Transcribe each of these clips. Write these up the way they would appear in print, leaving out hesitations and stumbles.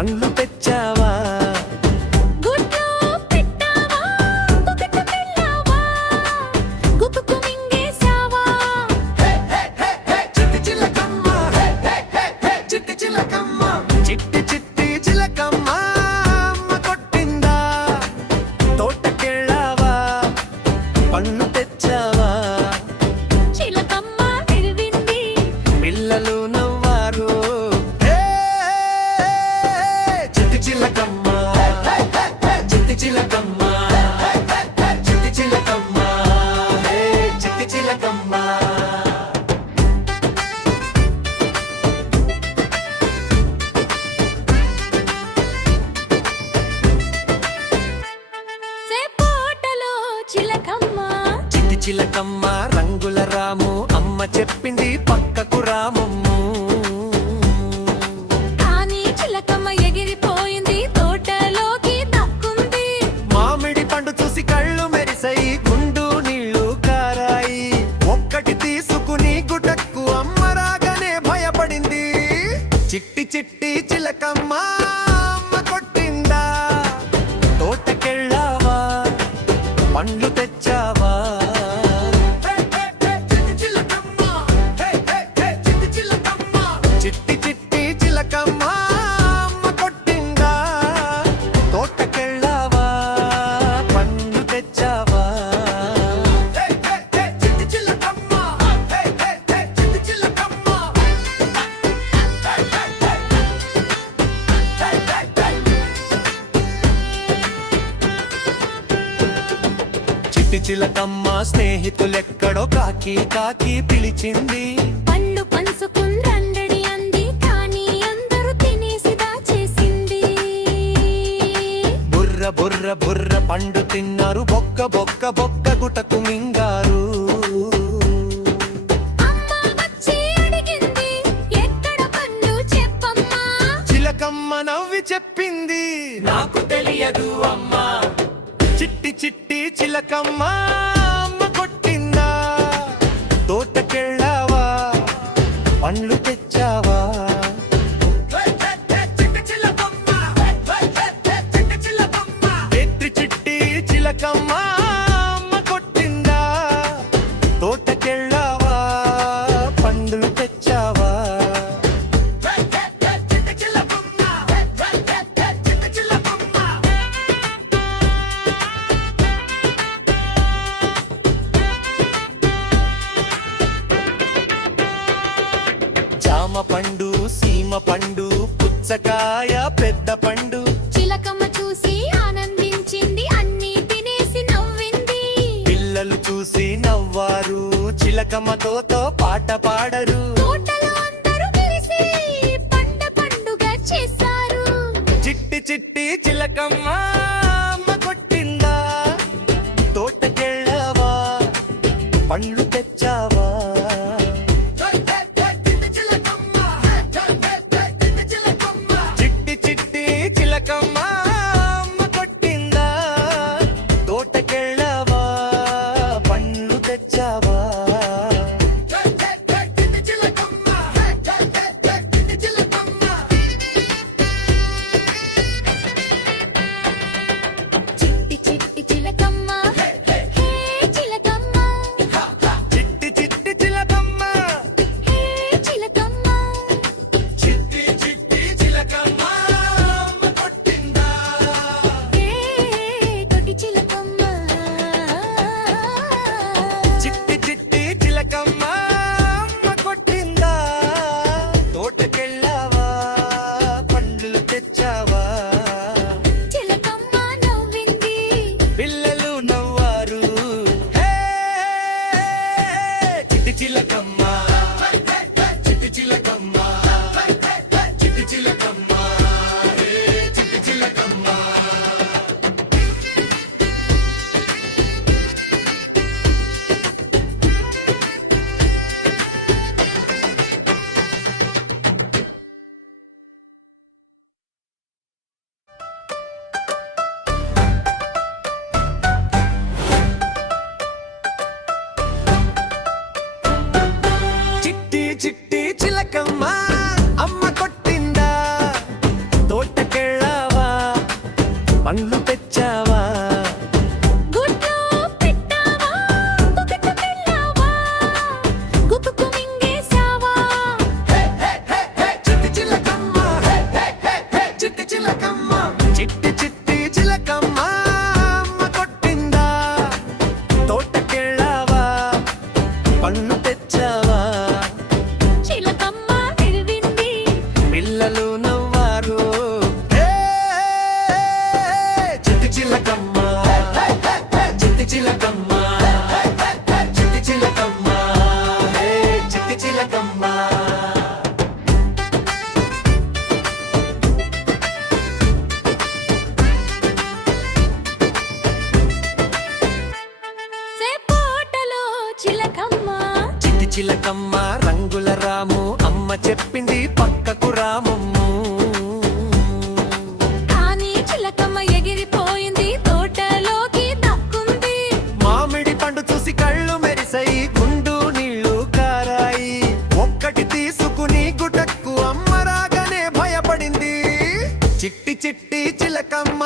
పండ్లు తెచ్చావా? చిట్టి చిట్టి చిలకమ్మ అమ్మ కొట్టిందా? తోటకెళ్ళావా? పండ్లు తెచ్చావా? చిలకమ్మ విరివింది, పిల్లలు నవ్వారు. చిట్టి చిలకమ్మ, చిట్టి చిలకమ్మ, చిట్టి చిలకమ్మ, చిట్టి చిలకమ్మ. సేపోటలో చిలకమ్మ, చిట్టి చిలకమ్మ రంగుల రాము, అమ్మ చెప్పింది పక్కకు రామమ్ము. కానీ చిలకమ్మ ఎగిరిపోయింది, తోటలోకి దక్కుంది. మామిడి పండు చూసి కళ్ళు మెరిసాయి, గుండు నీళ్లు కారాయి. ఒక్కటి తీసుకుని గుటక్కు అమ్మ రాగానే భయపడింది. చిట్టి చిట్టి చిలకమ్మ అమ్మ కొట్టిందా? తోటకెళ్ళావా? పండ్లు తెచ్చావా? చిట్టి చిట్టి చిలకమ్మ అమ్మ కొట్టిందా? తోటకెళ్ళావా? పండ్లు తెచ్చావా? చిట్టి చిలకమ్మ స్నేహితులెక్కడో కాకి కాకి పిలిచింది. పండ్లు పంచుకుండ్రండడి అంది, కానీ అందరూ తినేసి దాచేసింది. బుర్ర బుర్ర బుర్ర పండు తిన్నారు, బొక్క బొక్క బొక్క గుటకు మింగారు. అమ్మ వచ్చి అడిగింది, ఎక్కడ పండు చెప్పమ్మా? చిలకమ్మ నవ్వి చెప్పింది, నాకు తెలియదు అమ్మా. చిట్టి చిట్టి చిలకమ్మ అమ్మ కొట్టిందా? తోటకెళ్ళావా? పండ్లు తెచ్చావా? చిట్టి చిట్టి చిలకమ్మ అమ్మ కొట్టిందా? తోటకెళ్ళావా? పండ్లు తెచ్చావా? జామ పండు, సీమ పండు, పుచ్చకాయ, పెద్ద పండు. చిలకమ్మ చూసి ఆనందించింది, అన్నీ తినేసి నవ్వింది. పిల్లలు చూసి నవ్వారు, చిలకమ్మతో పాట పాడరు. తోటలో అందరూ కలిసి పండుగ చేశారు. చిట్టి చిట్టి చిలకమ్మ అమ్మ కొట్టిందా? తోటకెళ్ళావా? పండ్లు తెచ్చావా? చిట్టి చిట్టి చిలకమ్మ అమ్మ కొట్టిందా? తోటకెళ్ళావా? పండ్లు తెచ్చావా? చిట్టి చిట్టి చిలకమ్మ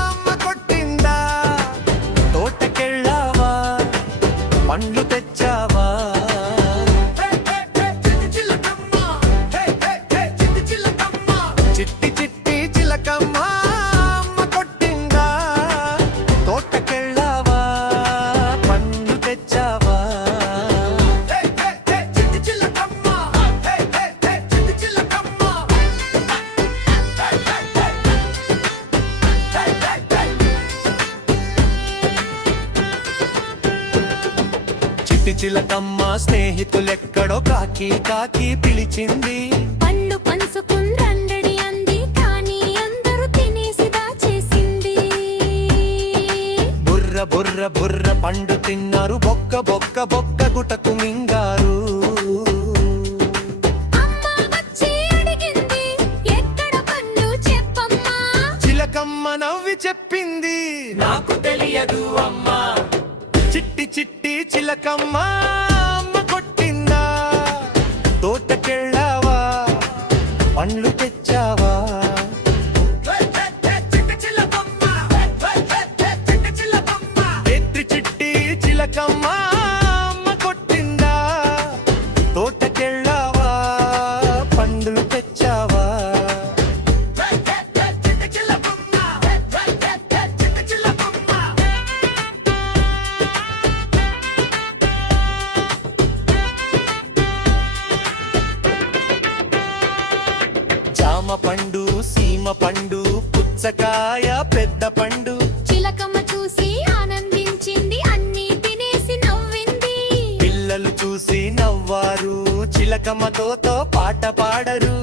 అమ్మ కొట్టిందా తోటకెళ్ళావా పండ్లు తెచ్చావా చిట్టి చిట్టి చిలకమ్మ అమ్మ కొట్టిందా తోటకెళ్ళావా పండ్లు తెచ్చావా చిట్టి చిలకమ్మ స్నేహితులెక్కడో కాకి కాకి పిలిచింది పళ్ళు పంచుకుండ్రండడి అంది కానీ అందరూ తినేసి దాచేసింది బుర్ర బుర్ర బుర్ర పండు తిన్నారు బొక్క బొక్క బొక్క గుటకు మింగారు అమ్మ వచ్చి అడిగింది ఎక్కడ పండు చెప్పమ్మా చిలకమ్మ నవ్వి చెప్పింది నాకు తెలియదు అమ్మా చిట్టి చిట్టి చిలకమ్మ అమ్మ కొట్టిందా తోటకెళ్ళావా పండ్లు తెచ్చావా ఎత్తి చిట్టి చిలకమ్మ అమ్మ కొట్టిందా తోటకెళ్ళావా పండ్లు తెచ్చావా జామ పండు సీమ పండు పుచ్చకాయ పెద్ద పండు చిలకమ్మ చూసి ఆనందించింది అన్నీ తినేసి నవ్వింది పిల్లలు చూసి నవ్వారు చిలకమ్మతో పాట పాడరు